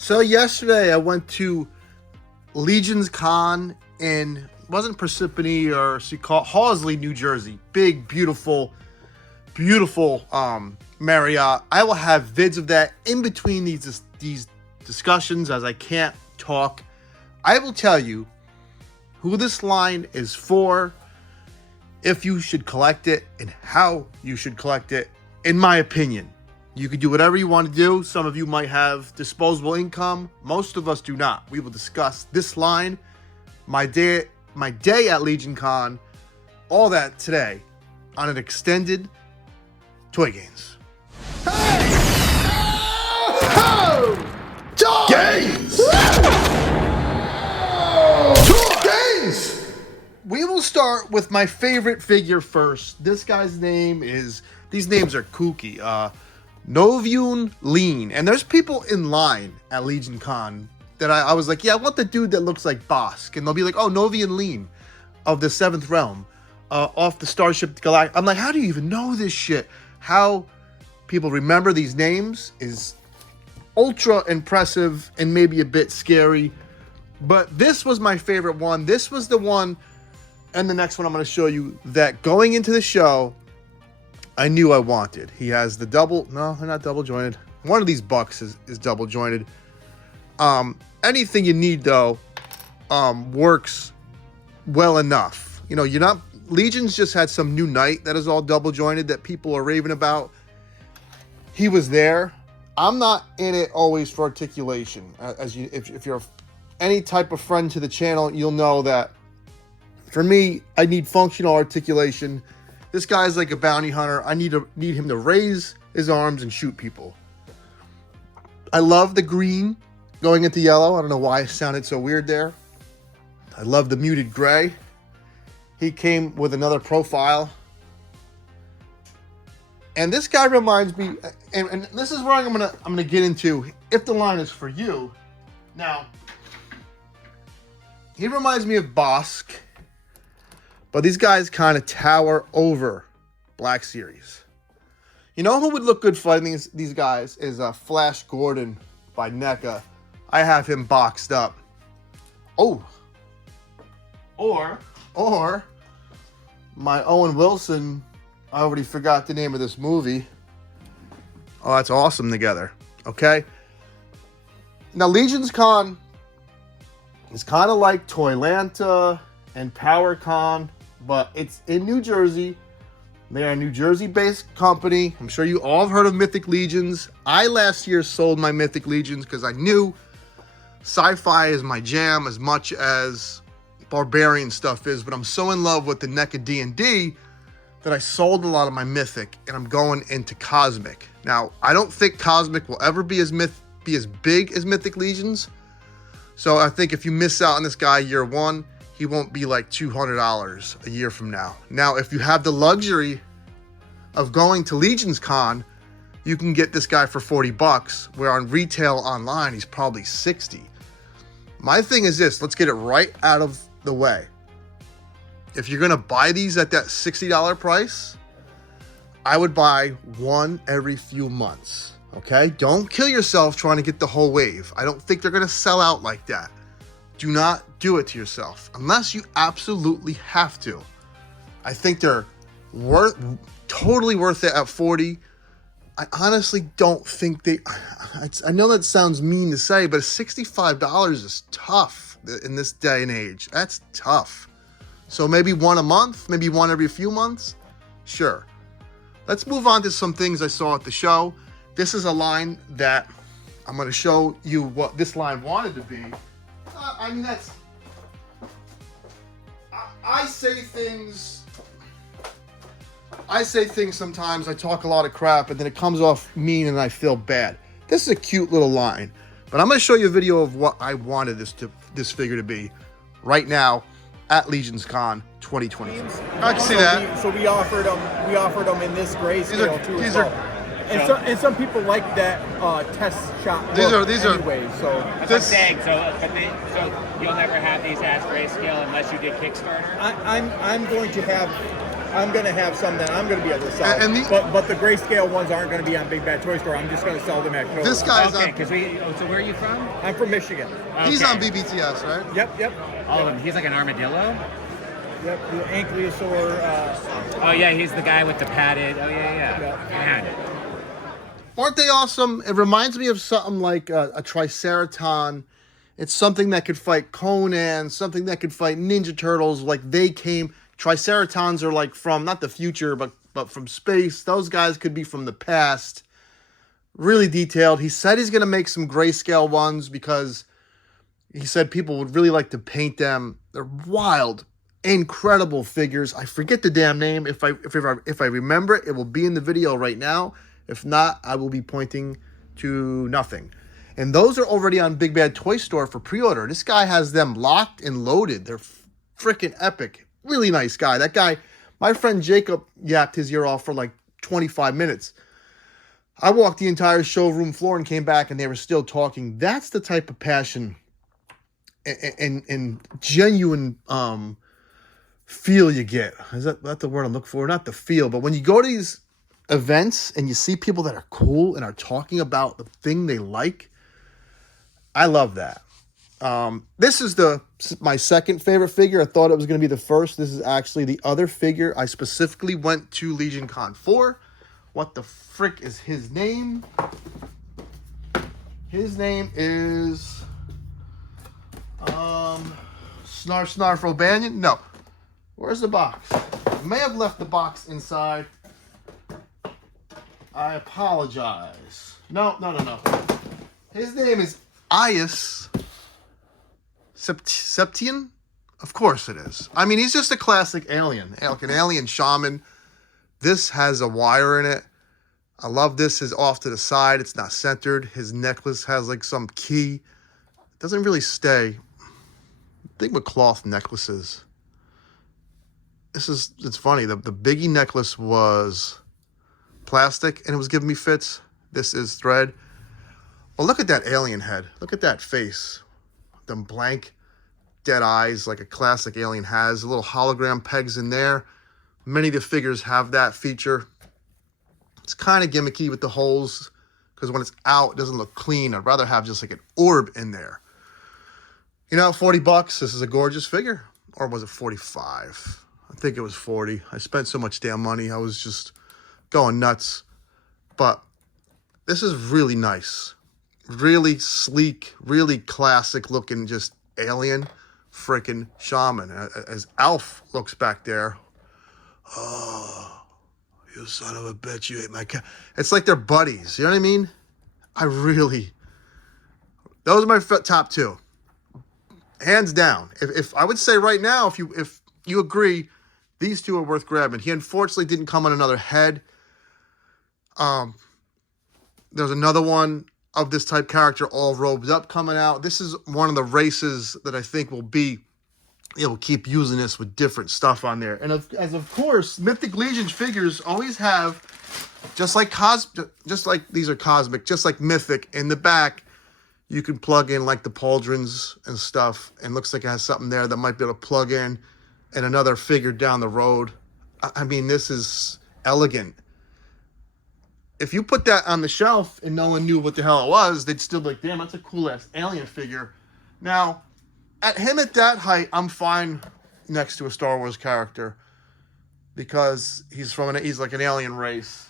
So yesterday I went to Legion's Con in, wasn't Parsippany or Hawsley, New Jersey. Big, beautiful Marriott. I will have vids of that in between these discussions as I can't talk. I will tell you who this line is for, if you should collect it, and how you should collect it, in my opinion. You could do whatever you want to do. Some of you might have disposable income. Most of us do not. We will discuss this line, my day at Legion Con, all that today on an extended Toy Gains. Hey! Oh! Gains! Toy Gains! We will start with my favorite figure first. This guy's name is, these names are kooky. Novian Lean. And there's people in line at Legion Con that I was like, yeah, I want the dude that looks like Bosk. And they'll be like, oh, Novian Lean of the 7th Realm off the Starship Galactica. I'm like, how do you even know this shit? How people remember these names is ultra impressive and maybe a bit scary. But this was my favorite one. This was the one, and the next one I'm going to show you, that going into the show, I knew I wanted. He has the double, no, they're not double jointed. One of these bucks is double jointed. Anything you need though, works well enough. You know, you're not, Legion's just had some new knight that is all double jointed that people are raving about. He was there. I'm not in it always for articulation. If you're any type of friend to the channel, you'll know that for me, I need functional articulation. This guy's like a bounty hunter. I need him to raise his arms and shoot people. I love the green going into yellow. I don't know why it sounded so weird there. I love the muted gray. He came with another profile. And this guy reminds me, and this is where I'm gonna get into if the line is for you. Now, he reminds me of Bosk. But these guys kind of tower over Black Series. You know who would look good fighting these guys is Flash Gordon by NECA. I have him boxed up. Oh. Or my Owen Wilson, I already forgot the name of this movie. Oh, that's awesome together. Okay. Now, Legion's Con is kind of like Toylanta and PowerCon, but it's in New Jersey. They are a New Jersey-based company. I'm sure you all have heard of Mythic Legions. I last year sold my Mythic Legions because I knew sci-fi is my jam as much as barbarian stuff is, but I'm so in love with the NECA D&D that I sold a lot of my Mythic, and I'm going into Cosmic. Now, I don't think Cosmic will ever be as big as Mythic Legions, so I think if you miss out on this guy year one, he won't be like $200 a year from now. Now, if you have the luxury of going to Legion's Con, you can get this guy for 40 bucks, where on retail online, he's probably 60. My thing is this, let's get it right out of the way. If you're gonna buy these at that $60 price, I would buy one every few months, okay? Don't kill yourself trying to get the whole wave. I don't think they're gonna sell out like that. Do not do it to yourself unless you absolutely have to. I think they're totally worth it at 40. I honestly don't think I know that sounds mean to say, but $65 is tough in this day and age. That's tough. So maybe one a month, maybe one every few months. Sure. Let's move on to some things I saw at the show. This is a line that I'm going to show you what this line wanted to be. I mean, I say things sometimes, I talk a lot of crap, and then it comes off mean and I feel bad. This is a cute little line, but I'm going to show you a video of what I wanted this figure to be right now at Legion's Con 2023. I can see that. So we offered them in this grayscale too. These are and some people like that test shot. These are anyway. So that's what I'm saying. So you'll never have these as grayscale unless you did Kickstarter. I'm going to have I'm going to have some that I'm going to be able to sell. But the grayscale ones aren't going to be on Big Bad Toy Store. I'm just going to sell them at Kanox. This guy's okay, because so where are you from? I'm from Michigan. Okay. He's on BBTS, right? Yep. All of them. He's like an armadillo? Yep, the ankylosaur. Oh, yeah, he's the guy with the padded. Oh, yeah. I had it. Aren't they awesome? It reminds me of something like a Triceraton. It's something that could fight Conan, something that could fight Ninja Turtles. Like they came, Triceratons are like from, not the future, but from space. Those guys could be from the past. Really detailed. He said he's going to make some grayscale ones because he said people would really like to paint them. They're wild, incredible figures. I forget the damn name. If I remember it, it will be in the video right now. If not, I will be pointing to nothing. And those are already on Big Bad Toy Store for pre-order. This guy has them locked and loaded. They're freaking epic. Really nice guy. That guy, my friend Jacob yapped his ear off for like 25 minutes. I walked the entire showroom floor and came back and they were still talking. That's the type of passion and genuine feel you get. Is that the word I'm looking for? Not the feel, but when you go to these events and you see people that are cool and are talking about the thing they like, I love that. This is my second favorite figure. I thought it was going to be the first. This is actually the other figure. I specifically went to Legion Con for. What the frick is his name? His name is Snarf O'Banion. No. Where's the box? I may have left the box inside. I apologize. No. His name is Ias Septian? Of course it is. I mean, he's just a classic alien. Like an alien shaman. This has a wire in it. I love this. Is off to the side. It's not centered. His necklace has like some key. It doesn't really stay. Thing with cloth necklaces. It's funny. The Biggie necklace was plastic and it was giving me fits. This is thread. Well, look at that alien head. Look at that face. Them blank, dead eyes like a classic alien has. Little hologram pegs in there. Many of the figures have that feature. It's kind of gimmicky with the holes because when it's out, it doesn't look clean. I'd rather have just like an orb in there. You know, $40. This is a gorgeous figure. Or was it 45? I think it was 40. I spent so much damn money. I was just going nuts. But this is really nice. Really sleek, really classic looking, just alien freaking shaman. As Alf looks back there. Oh, you son of a bitch, you ate my cat. It's like they're buddies. You know what I mean? Those are my top two. Hands down. If I would say right now, if you agree, these two are worth grabbing. He unfortunately didn't come on another head. There's another one of this type character all robed up coming out. This is one of the races that I think will keep using this with different stuff on there. And of course, Mythic Legion figures always have, just like these are cosmic, just like Mythic, in the back, you can plug in like the pauldrons and stuff, and looks like it has something there that might be able to plug in and another figure down the road. I mean, this is elegant. If you put that on the shelf and no one knew what the hell it was, they'd still be like, damn, that's a cool-ass alien figure. Now, at that height, I'm fine next to a Star Wars character because he's like an alien race.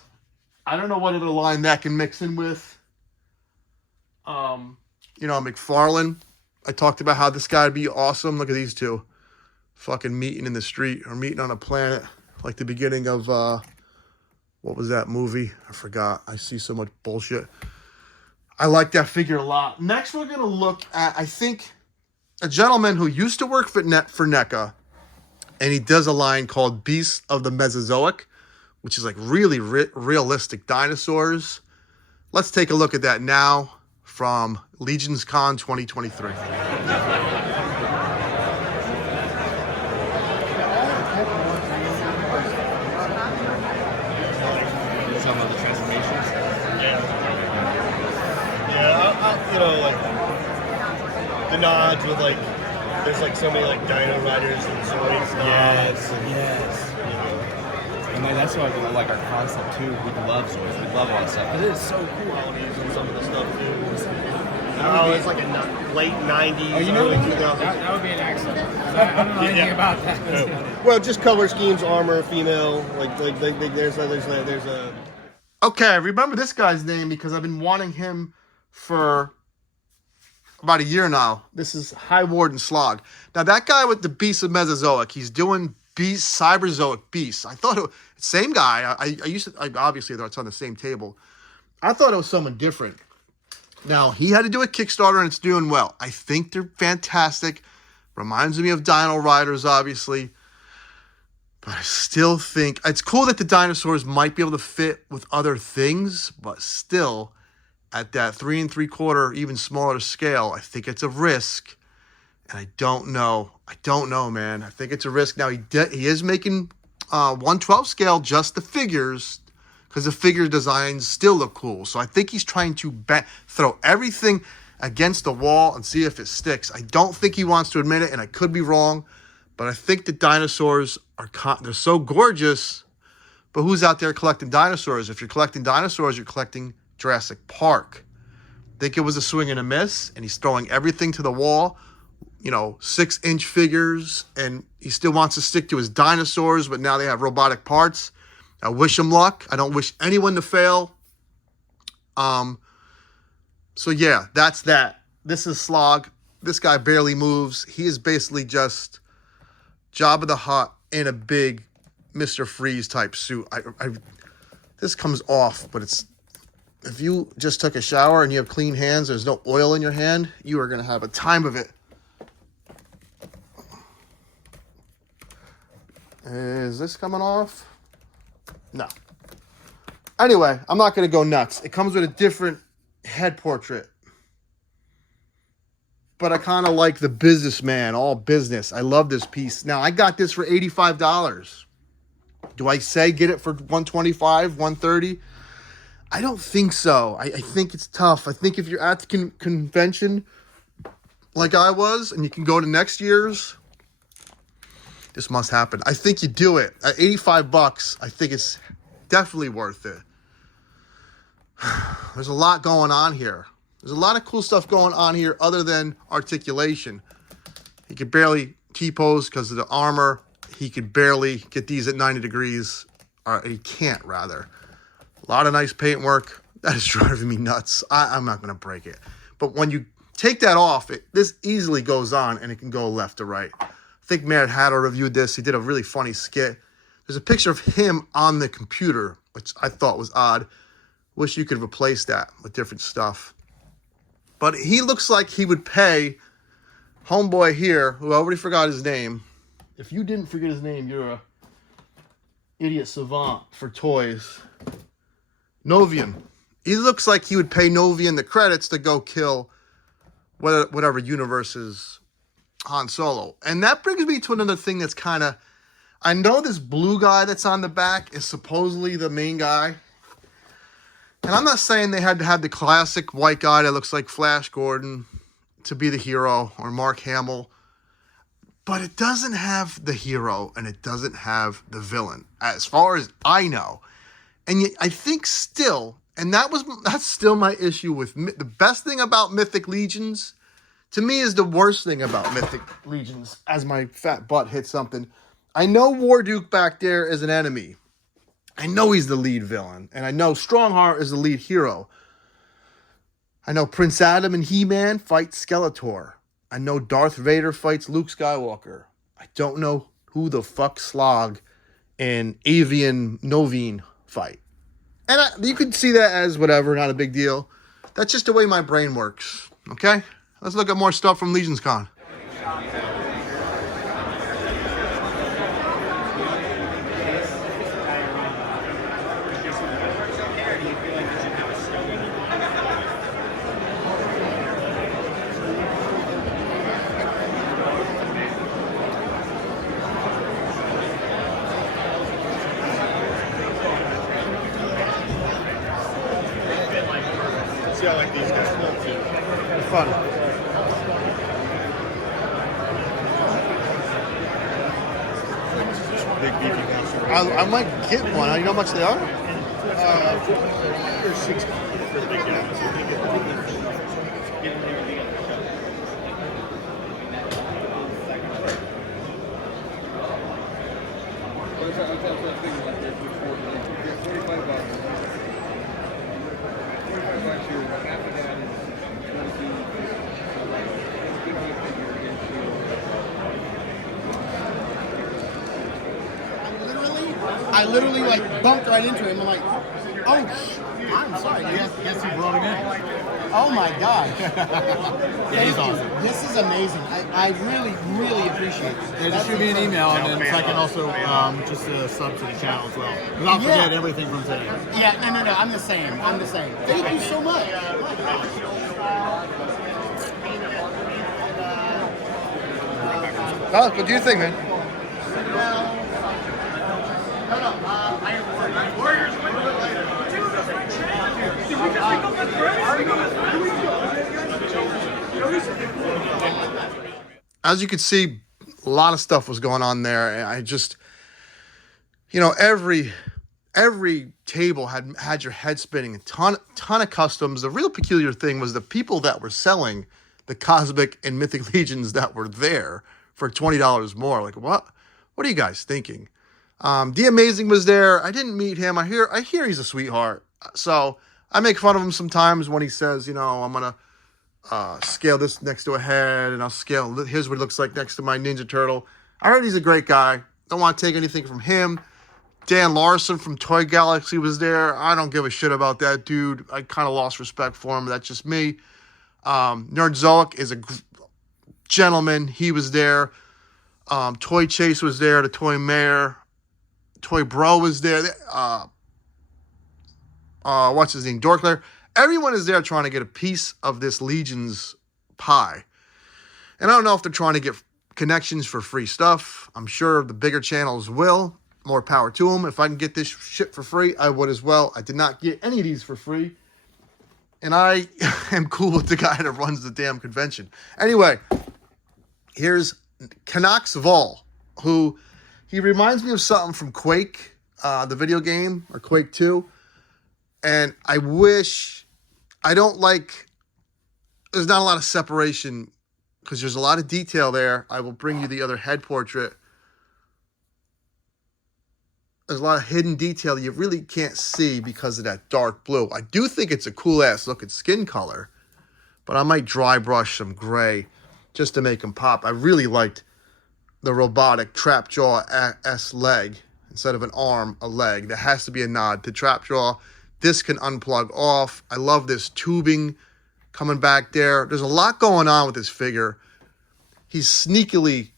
I don't know what other line that can mix in with. McFarlane. I talked about how this guy would be awesome. Look at these two. Fucking meeting in the street or meeting on a planet. Like the beginning of, what was that movie? I forgot. I see so much bullshit. I like that figure a lot. Next, we're going to look at, I think, a gentleman who used to work for NECA. And he does a line called Beasts of the Mesozoic, which is like really realistic dinosaurs. Let's take a look at that now from Legions Con 2023. The nods with there's so many Dino Riders and Zoids nods. Yes. And that's why we like our concept too. We love Zoids. We love all that stuff. It is so cool. Qualities and some of the stuff too. Oh, it's like a late 90s, Oh, you know, early 2000s. that would be an excellent. I don't know anything about that. Well, just color schemes, armor, female, there's a. Okay, I remember this guy's name because I've been wanting him for about a year now. This is High Warden Slog. Now, that guy with the Beast of Mesozoic, he's doing Beast, Cyberzoic Beast. I thought it was same guy. I obviously thought it's on the same table. I thought it was someone different. Now, he had to do a Kickstarter, and it's doing well. I think they're fantastic. Reminds me of Dino Riders, obviously. But I still think... It's cool that the dinosaurs might be able to fit with other things, but still, at that 3 3/4, even smaller scale, I think it's a risk. And I don't know. I don't know, man. I think it's a risk. Now, he is making 1/12 scale, just the figures, because the figure designs still look cool. So I think he's trying to throw everything against the wall and see if it sticks. I don't think he wants to admit it, and I could be wrong, but I think the dinosaurs they're so gorgeous. But who's out there collecting dinosaurs? If you're collecting dinosaurs, you're collecting Jurassic Park. I think it was a swing and a miss, and he's throwing everything to the wall. 6-inch figures, and he still wants to stick to his dinosaurs, but now they have robotic parts. I wish him luck. I don't wish anyone to fail. So yeah, that's that. This is Slog. This guy barely moves. He is basically just Jabba the Hutt in a big Mr. Freeze type suit. This comes off, but if you just took a shower and you have clean hands, there's no oil in your hand, you are going to have a time of it. Is this coming off? No. Anyway, I'm not going to go nuts. It comes with a different head portrait. But I kind of like the businessman, all business. I love this piece. Now, I got this for $85. Do I say get it for $125, $130? I don't think so. I think it's tough. I think if you're at the convention like I was, and you can go to next year's, this must happen. I think you do it. At $85, I think it's definitely worth it. There's a lot going on here. There's a lot of cool stuff going on here other than articulation. He could barely T-pose because of the armor. He could barely get these at 90 degrees. Or he can't, rather. A lot of nice paint work. That is driving me nuts. I'm not going to break it. But when you take that off, this easily goes on and it can go left to right. I think Mad Hatter reviewed this. He did a really funny skit. There's a picture of him on the computer, which I thought was odd. Wish you could replace that with different stuff. But he looks like he would pay homeboy here, who I already forgot his name. If you didn't forget his name, you're a idiot savant for toys. Novian. He looks like he would pay Novian the credits to go kill whatever universe's Han Solo. And that brings me to another thing that's kind of... I know this blue guy that's on the back is supposedly the main guy. And I'm not saying they had to have the classic white guy that looks like Flash Gordon to be the hero, or Mark Hamill. But it doesn't have the hero, and it doesn't have the villain, as far as I know. And yet, I think still, and that's still my issue with the best thing about Mythic Legions, to me, is the worst thing about Mythic Legions, as my fat butt hits something. I know Warduke back there is an enemy. I know he's the lead villain, and I know Strongheart is the lead hero. I know Prince Adam and He-Man fight Skeletor. I know Darth Vader fights Luke Skywalker. I don't know who the fuck Slog and Avian Novine fight. And you could see that as whatever, not a big deal. That's just the way my brain works, okay? Let's look at more stuff from Legions Con. See, I like these guys well too. Fun. Big beefy monster. I might get one. You know how much they are? They're 60 for the big guys. I literally like bumped right into him. I'm like, oh, I'm sorry. Guess who brought him in? Oh my gosh. Yeah, he's awesome. This is amazing. I really, really appreciate it. Yeah, just shoot me an email, and then second also just sub to the channel as well. Because I'll forget everything from today. Yeah, no. I'm the same. Thank you so much. Oh, what do you think, man? As you can see, a lot of stuff was going on there. And I just, every table had your head spinning. A ton of customs. The real peculiar thing was the people that were selling the cosmic and mythic legions that were there for $20 more. Like, what are you guys thinking? The Amazing was there. I didn't meet him. I hear he's a sweetheart. So I make fun of him sometimes when he says, I'm gonna scale this next to a head, and I'll scale. Here's what it looks like next to my Ninja Turtle. I heard he's a great guy. Don't want to take anything from him. Dan Larson from Toy Galaxy was there. I don't give a shit about that dude. I kind of lost respect for him. That's just me. Nerdzoic is a gentleman. He was there. Toy Chase was there. The Toy Mayor. Toy Bro was there. What's his name? Dorkler. Everyone is there trying to get a piece of this Legion's pie. And I don't know if they're trying to get connections for free stuff. I'm sure the bigger channels will. More power to them. If I can get this shit for free, I would as well. I did not get any of these for free. And I am cool with the guy that runs the damn convention. Anyway, here's Kanox V, who he reminds me of something from Quake, the video game, or Quake 2. And there's not a lot of separation because there's a lot of detail there. I will bring you the other head portrait. There's a lot of hidden detail you really can't see because of that dark blue. I do think it's a cool-ass looking skin color, but I might dry brush some gray just to make them pop. I really liked the robotic Trapjaw-S leg. Instead of an arm, a leg. That has to be a nod to Trapjaw. This can unplug off. I love this tubing coming back there. There's a lot going on with this figure. He's sneakily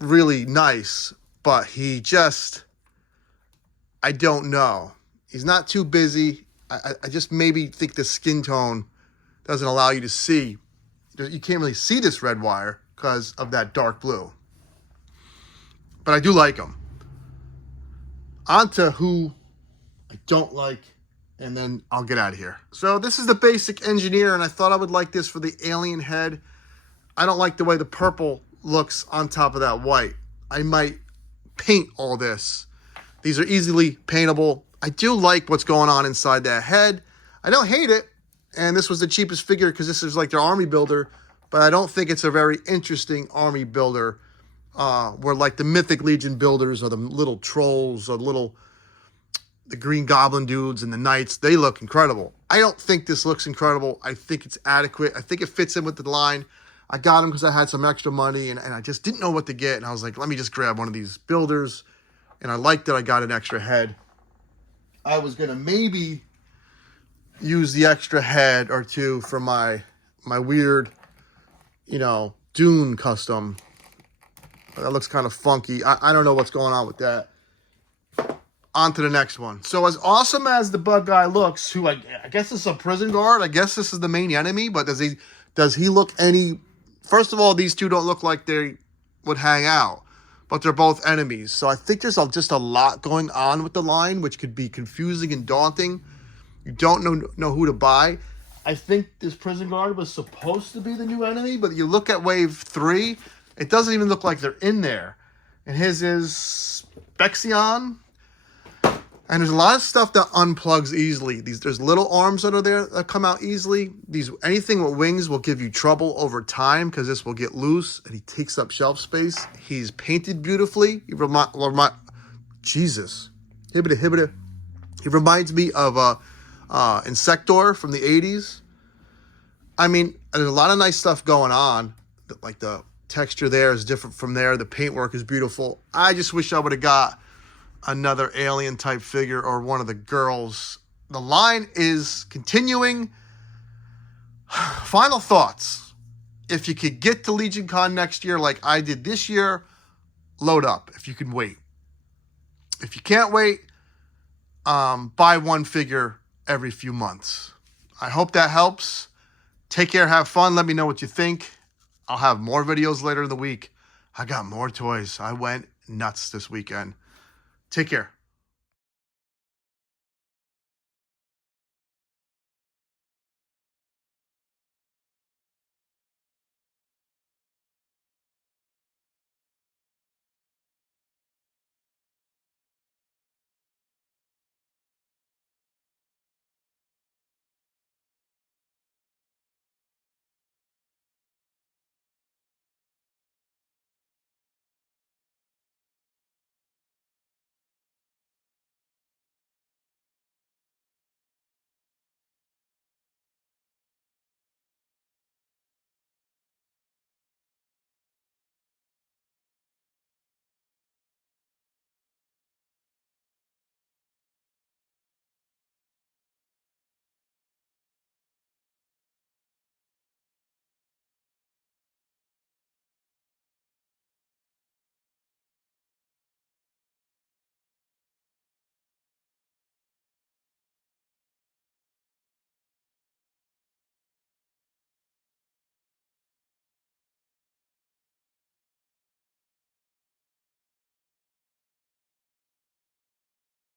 really nice, but he just... I don't know. He's not too busy. I just maybe think the skin tone doesn't allow you to see. You can't really see this red wire because of that dark blue. But I do like him. On to who I don't like, and then I'll get out of here. So this is the basic engineer, and I thought I would like this for the alien head. I don't like the way the purple looks on top of that white. I might paint all this. These are easily paintable. I do like what's going on inside that head. I don't hate it. And this was the cheapest figure because this is like their army builder. But I don't think it's a very interesting army builder. Where like the Mythic Legion builders or the little trolls or the Green Goblin dudes and the Knights, they look incredible. I don't think this looks incredible. I think it's adequate. I think it fits in with the line. I got them because I had some extra money and I just didn't know what to get. And I was like, let me just grab one of these builders. And I liked that I got an extra head. I was going to maybe use the extra head or two for my weird, Dune custom. But that looks kind of funky. I don't know what's going on with that. On to the next one. So as awesome as the bug guy looks, who I guess is a prison guard. I guess this is the main enemy. But does he look any... First of all, these two don't look like they would hang out. But they're both enemies. So I think there's just a lot going on with the line, which could be confusing and daunting. You don't know who to buy. I think this prison guard was supposed to be the new enemy, but you look at Wave 3, it doesn't even look like they're in there. And his is Bexion. And there's a lot of stuff that unplugs easily. There's little arms under there that come out easily. Anything with wings will give you trouble over time because this will get loose and he takes up shelf space. He's painted beautifully. Jesus. Hibbida. He reminds me of Insector from the 80s. I mean, there's a lot of nice stuff going on. Like the texture there is different from there. The paintwork is beautiful. I just wish I would have got another alien type figure or one of the girls. The line is continuing. Final thoughts. If you could get to Legion Con next year like I did this year, load up if you can wait. If you can't wait, buy one figure every few months. I hope that helps. Take care, have fun. Let me know what you think. I'll have more videos later in the week. I got more toys. I went nuts this weekend. Take care.